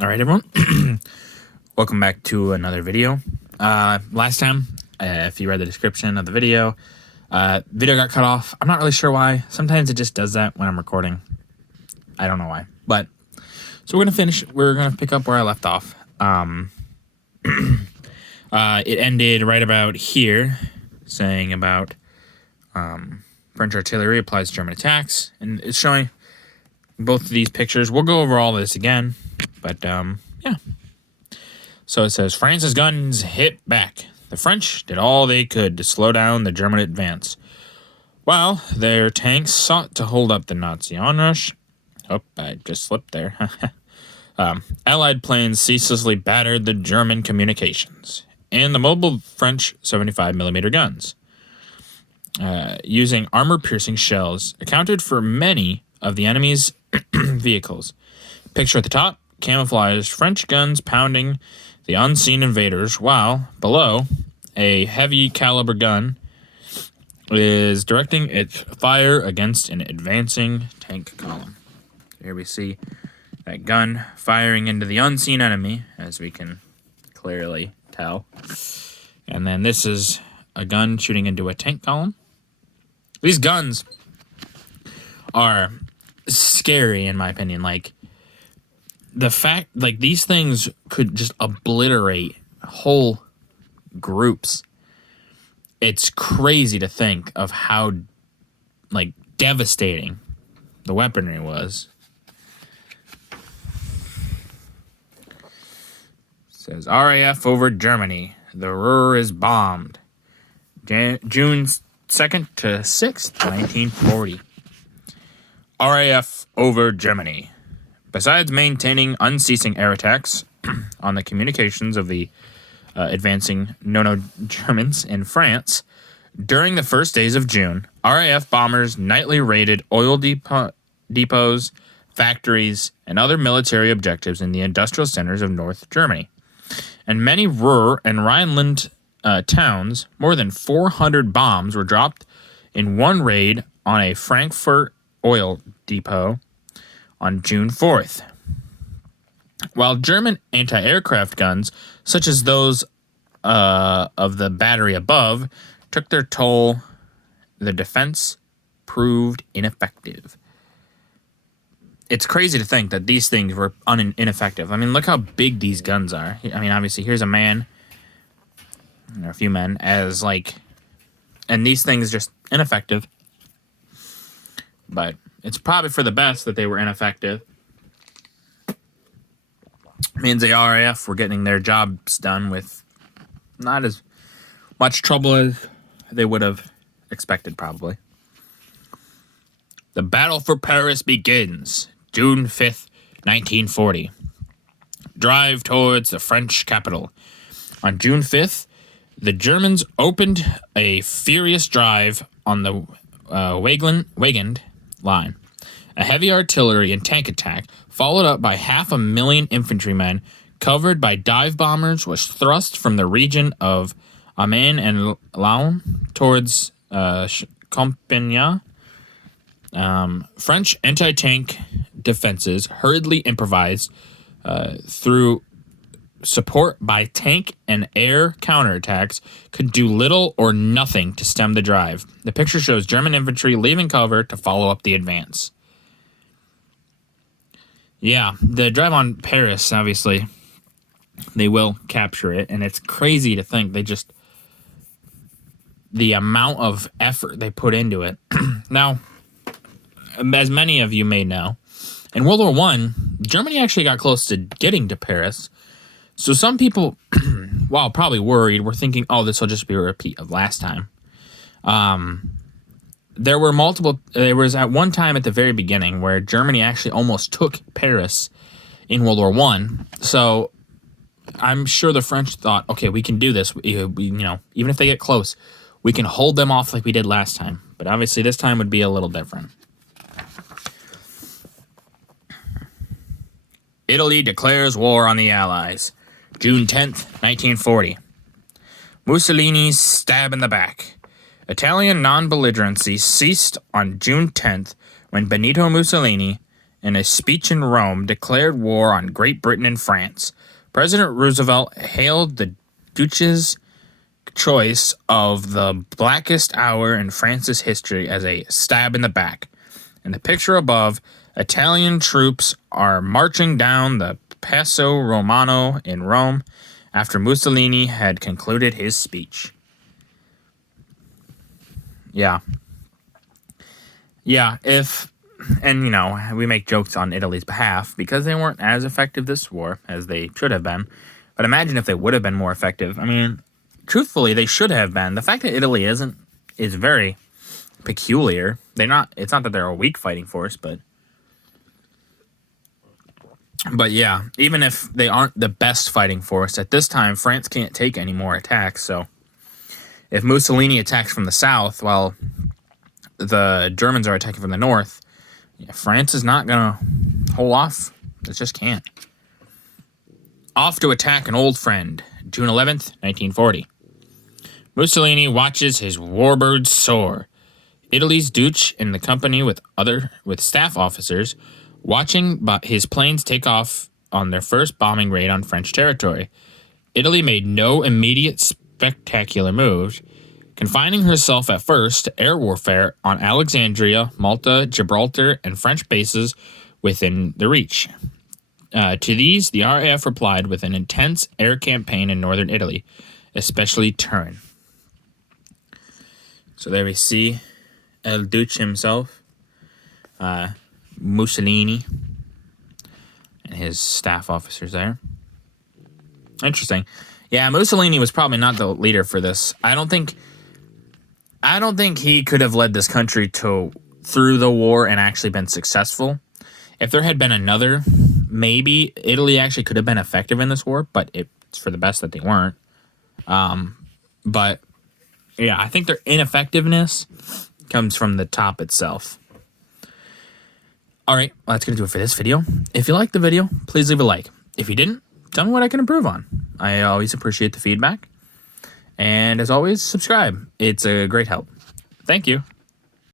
All right, everyone. Welcome back to another video. Last time, if you read the description of the video got cut off. I'm not really sure why. Sometimes it just does that when I'm recording. I don't know why. But, so we're going to finish. We're going to pick up where I left off. It ended right about here, saying about French artillery applies to German attacks. And it's showing both of these pictures. We'll go over all this again. But, yeah. So it says, France's guns hit back. The French did all they could to slow down the German advance, while their tanks sought to hold up the Nazi onrush. Oh, I just slipped there. Allied planes ceaselessly battered the German communications and the mobile French 75mm guns, using armor-piercing shells, accounted for many of the enemy's vehicles. Picture at the top, camouflaged French guns pounding the unseen invaders, while below, a heavy caliber gun is directing its fire against an advancing tank column. Here we see that gun firing into the unseen enemy, as we can clearly tell. And then this is a gun shooting into a tank column. These guns are scary, in my opinion. Like, the fact, like, these things could just obliterate whole groups. It's crazy to think of how, like, devastating the weaponry was. It says, RAF over Germany. The Ruhr is bombed. June 2nd to 6th, 1940. RAF over Germany. Besides maintaining unceasing air attacks on the communications of the advancing Germans in France, during the first days of June, RAF bombers nightly raided oil depots, factories, and other military objectives in the industrial centers of North Germany. And many Ruhr and Rhineland towns, more than 400 bombs were dropped in one raid on a Frankfurt oil depot on June 4th. While German anti-aircraft guns, such as those of the battery above, took their toll, the defense proved ineffective. It's crazy to think that these things were ineffective. I mean, look how big these guns are. I mean, obviously, here's a man, or a few men, as, like, and these things just ineffective. But it's probably for the best that they were ineffective. Means the RAF were getting their jobs done with not as much trouble as they would have expected, probably. The battle for Paris begins, June 5th, 1940. Drive towards the French capital. On June 5th, the Germans opened a furious drive on the Weygand line. A heavy artillery and tank attack, followed up by 500,000 infantrymen, covered by dive bombers, was thrust from the region of Amiens and Laon towards Compiègne. French anti-tank defenses hurriedly improvised through support by tank and air counterattacks could do little or nothing to stem the drive. The picture shows German infantry leaving cover to follow up the advance. Yeah, the drive on Paris, obviously, they will capture it, and it's crazy to think the amount of effort they put into it. Now, as many of you may know, in World War I, Germany actually got close to getting to Paris. So some people, while probably worried, were thinking, oh, this will just be a repeat of last time. There was at one time at the very beginning where Germany actually almost took Paris in World War I. So I'm sure the French thought, okay, we can do this. Even if they get close, we can hold them off like we did last time. But obviously this time would be a little different. Italy declares war on the Allies. June 10th, 1940. Mussolini's stab in the back. Italian non-belligerency ceased on June 10th when Benito Mussolini in a speech in Rome, declared war on Great Britain and France. President Roosevelt hailed the Duce's choice of the blackest hour in France's history as a stab in the back. In the picture above, Italian troops are marching down the Passo Romano in Rome after Mussolini had concluded his speech. Yeah, and we make jokes on Italy's behalf because they weren't as effective this war as they should have been. But imagine if they would have been more effective. I mean, truthfully, they should have been. The fact that Italy isn't is very peculiar. It's not that they're a weak fighting force, but yeah, even if they aren't the best fighting force, at this time, France can't take any more attacks. So if Mussolini attacks from the south while the Germans are attacking from the north, France is not going to hold off. It just can't. Off to attack an old friend, June 11th, 1940. Mussolini watches his warbirds soar. Italy's Duce in the company with staff officers watching his planes take off on their first bombing raid on French territory. Italy made no immediate spectacular moves, confining herself at first to air warfare on Alexandria, Malta, Gibraltar, and French bases within the reach. To these, the RAF replied with an intense air campaign in northern Italy, especially Turin. So there we see El Duce himself, Mussolini, and his staff officers there. Interesting. Yeah, Mussolini was probably not the leader for this. I don't think he could have led this country through the war and actually been successful. If there had been another, maybe Italy actually could have been effective in this war, but it's for the best that they weren't. But yeah, I think their ineffectiveness comes from the top itself. All right, well, that's going to do it for this video. If you liked the video, please leave a like. If you didn't, tell me what I can improve on. I always appreciate the feedback. And as always, subscribe. It's a great help. Thank you.